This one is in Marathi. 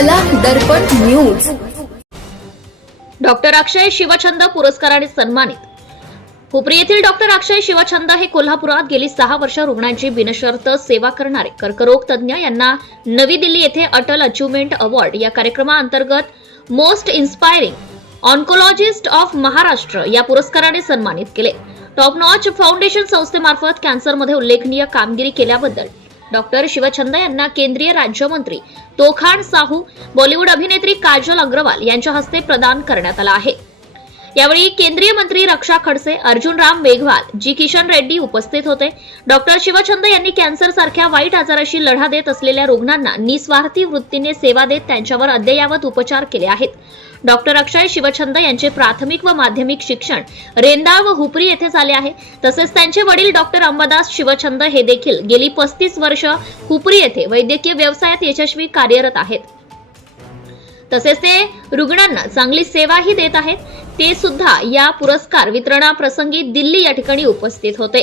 कला दर्पण न्यूज डॉक्टर अक्षय शिवछंद पुरस्काराने सन्मानित. हुपरी येथील डॉक्टर अक्षय शिवछंद हे कोल्हापुरात गेली सहा वर्ष रुग्णांची बिनशर्त सेवा करणारे. कर्करोग तज्ज्ञ यांना नवी दिल्ली येथे अटल अचिव्हमेंट अवॉर्ड या कार्यक्रमाअंतर्गत most inspiring oncologist of Maharashtra या पुरस्काराने सन्मानित केले. टॉप नॉच फाउंडेशन संस्थेमार्फत कॅन्सरमध्ये उल्लेखनीय कामगिरी केल्याबद्दल डॉक्टर शिवछंद यांना केंद्रीय राज्यमंत्री तोखाण साहू बॉलिवूड अभिनेत्री काजल अग्रवाल यांच्या हस्ते प्रदान करण्यात आला आहे. यावेळी केंद्रीय मंत्री रक्षा खडसे अर्जुनराम मेघवाल जी किशन रेड्डी उपस्थित होते. डॉक्टर शिवचंद यांनी कॅन्सर सारख्या वाईट आजाराशी लढा देत असलेल्या रुग्णांना निस्वार्थी वृत्तीने सेवा देत त्यांच्यावर अद्ययावत उपचार केले आहेत. डॉक्टर अक्षय शिवछंद यांचे प्राथमिक व माध्यमिक शिक्षण रेंदाळ व हुपरी येथे झाले आहे. तसेच त्यांचे वडील डॉक्टर अंबादास शिवछंद हे देखील गेली पस्तीस वर्ष हुपरी येथे वैद्यकीय व्यवसायात यशस्वी कार्यरत आहेत. तसेच ते रुग्णांना चांगली सेवाही देत आहेत. ते सुद्धा या पुरस्कार वितरणाप्रसंगी दिल्ली या ठिकाणी उपस्थित होते.